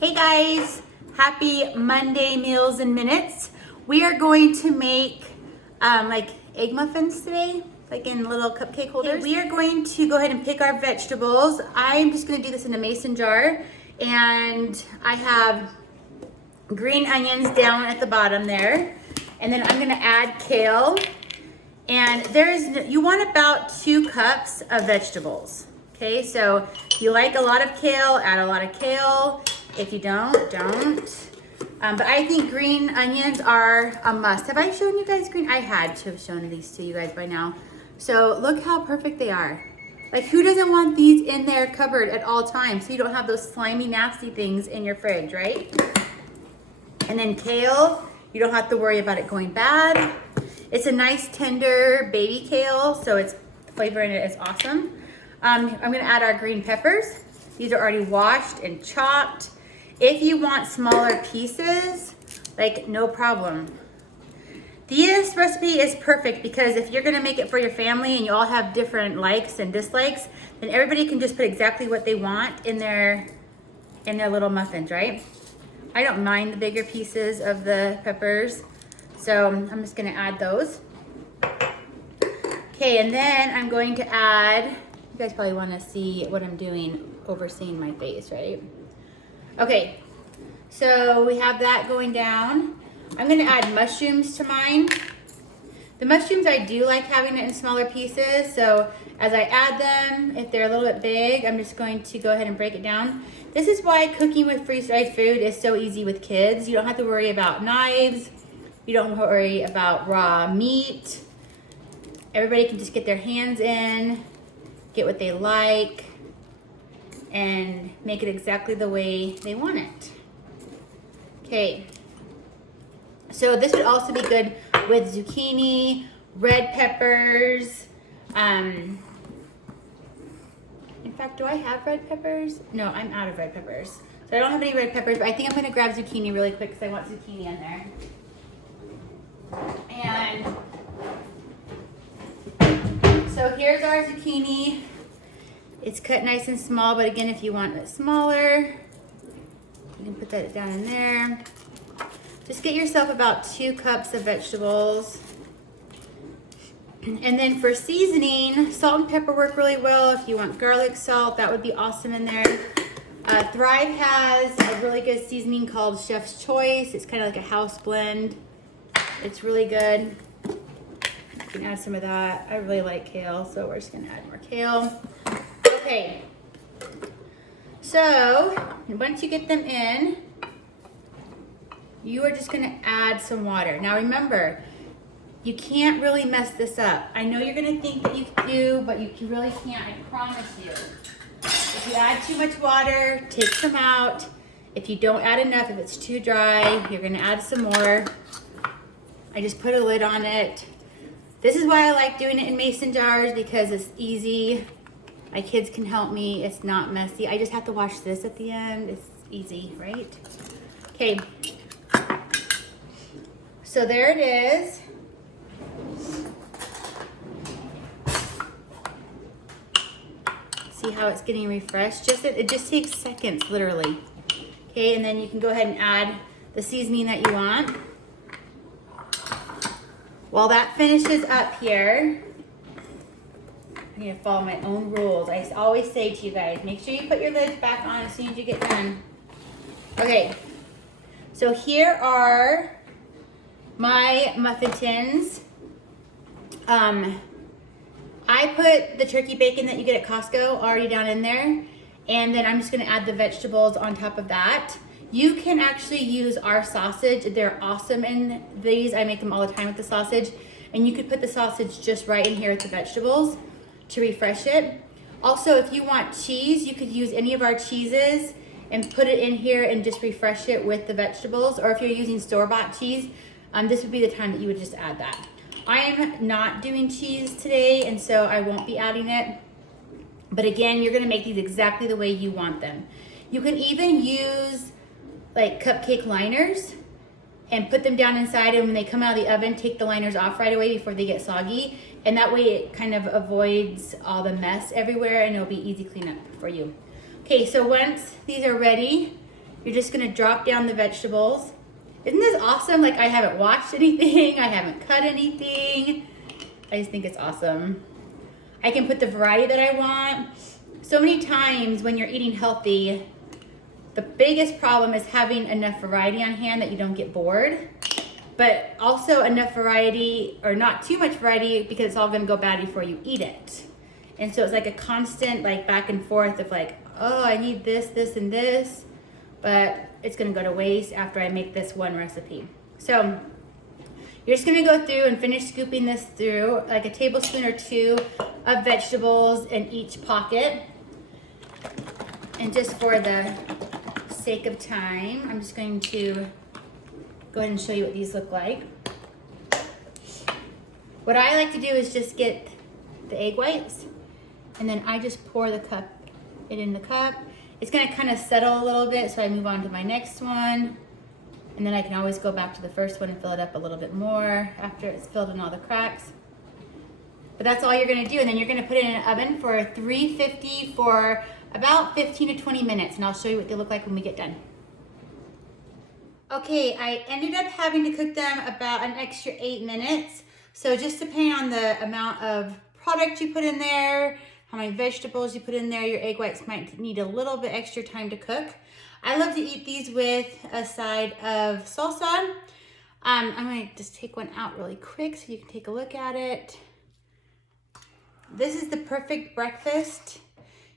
Hey guys, happy Monday Meals in Minutes. We are going to make like egg muffins today, like in little cupcake holders. Okay, we are going to go ahead and pick our vegetables. I'm just gonna do this in a mason jar, and I have green onions down at the bottom there. And then I'm gonna add kale. And you want about 2 cups of vegetables. Okay, so if you like a lot of kale, add a lot of kale. If you don't. But I think green onions are a must. Have I shown you guys green? I had to have shown these to you guys by now. So look how perfect they are. Like, who doesn't want these in their cupboard at all times so you don't have those slimy, nasty things in your fridge, right? And then kale, you don't have to worry about it going bad. It's a nice tender baby kale, so the flavor in it is awesome. I'm gonna add our green peppers. These are already washed and chopped. If you want smaller pieces, like, no problem. This recipe is perfect because if you're gonna make it for your family and you all have different likes and dislikes, then everybody can just put exactly what they want in their little muffins, right? I don't mind the bigger pieces of the peppers, so I'm just gonna add those. Okay, and then I'm going to add, you guys probably wanna see what I'm doing, overseeing my face, right? Okay, so we have that going down. I'm gonna add mushrooms to mine. The mushrooms, I do like having it in smaller pieces, so as I add them, if they're a little bit big, I'm just going to go ahead and break it down. This is why cooking with freeze-dried food is so easy with kids. You don't have to worry about knives. You don't worry about raw meat. Everybody can just get their hands in, get what they like, and make it exactly the way they want it. Okay, so this would also be good with zucchini, red peppers. In fact, do I have red peppers? No, I'm out of red peppers. So I don't have any red peppers, but I think I'm gonna grab zucchini really quick because I want zucchini in there. And so here's our zucchini. It's cut nice and small, but again, if you want it smaller, you can put that down in there. Just get yourself about 2 cups of vegetables. And then for seasoning, salt and pepper work really well. If you want garlic salt, that would be awesome in there. Thrive has a really good seasoning called Chef's Choice. It's kind of like a house blend. It's really good. You can add some of that. I really like kale, so we're just gonna add more kale. Okay, so once you get them in, you are just gonna add some water. Now remember, you can't really mess this up. I know you're gonna think that you do, but you really can't, I promise you. If you add too much water, take some out. If you don't add enough, if it's too dry, you're gonna add some more. I just put a lid on it. This is why I like doing it in mason jars, because it's easy. My kids can help me, it's not messy. I just have to wash this at the end. It's easy, right? Okay. So there it is. See how it's getting refreshed? It just takes seconds, literally. Okay, and then you can go ahead and add the seasoning that you want. While that finishes up here, I need to follow my own rules. I always say to you guys, make sure you put your lids back on as soon as you get done. Okay, so here are my muffin tins. I put the turkey bacon that you get at Costco already down in there, and then I'm just gonna add the vegetables on top of that. You can actually use our sausage. They're awesome in these. I make them all the time with the sausage, and you could put the sausage just right in here with the vegetables to refresh it. Also, if you want cheese, you could use any of our cheeses and put it in here and just refresh it with the vegetables. Or if you're using store-bought cheese, this would be the time that you would just add that. I am not doing cheese today, and so I won't be adding it. But again, you're gonna make these exactly the way you want them. You can even use like cupcake liners and put them down inside, and when they come out of the oven, take the liners off right away before they get soggy. And that way it kind of avoids all the mess everywhere, and it'll be easy cleanup for you. Okay, so once these are ready, You're just gonna drop down the vegetables. Isn't this awesome? Like I haven't washed anything, I haven't cut anything. I just think it's awesome. I can put the variety that I want. So many times when you're eating healthy, the biggest problem is having enough variety on hand that you don't get bored, but also enough variety or not too much variety because it's all gonna go bad before you eat it. And so it's like a constant like back and forth of like, oh, I need this, this, and this, but it's gonna go to waste after I make this one recipe. So you're just gonna go through and finish scooping this through like a tablespoon or 2 of vegetables in each pocket. And just for the sake of time, I'm just going to go ahead and show you what these look like. What I like to do is just get the egg whites, and then I just pour it in the cup. It's gonna kind of settle a little bit, so I move on to my next one. And then I can always go back to the first one and fill it up a little bit more after it's filled in all the cracks. But that's all you're gonna do, and then you're gonna put it in an oven for 350 for about 15 to 20 minutes, and I'll show you what they look like when we get done. Okay, I ended up having to cook them about an extra 8 minutes. So just depending on the amount of product you put in there, how many vegetables you put in there, your egg whites might need a little bit extra time to cook. I love to eat these with a side of salsa. I'm gonna just take one out really quick so you can take a look at it. This is the perfect breakfast.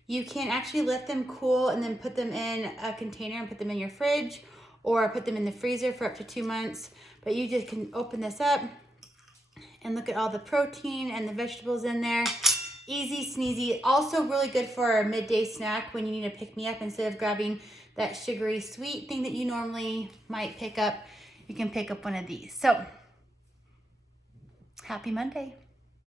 You can actually let them cool and then put them in a container and put them in your fridge, or put them in the freezer for up to 2 months. But you just can open this up and look at all the protein and the vegetables in there. Easy sneezy. Also really good for a midday snack when you need to pick me up. Instead of grabbing that sugary sweet thing that you normally might pick up, you can pick up one of these. So, happy Monday.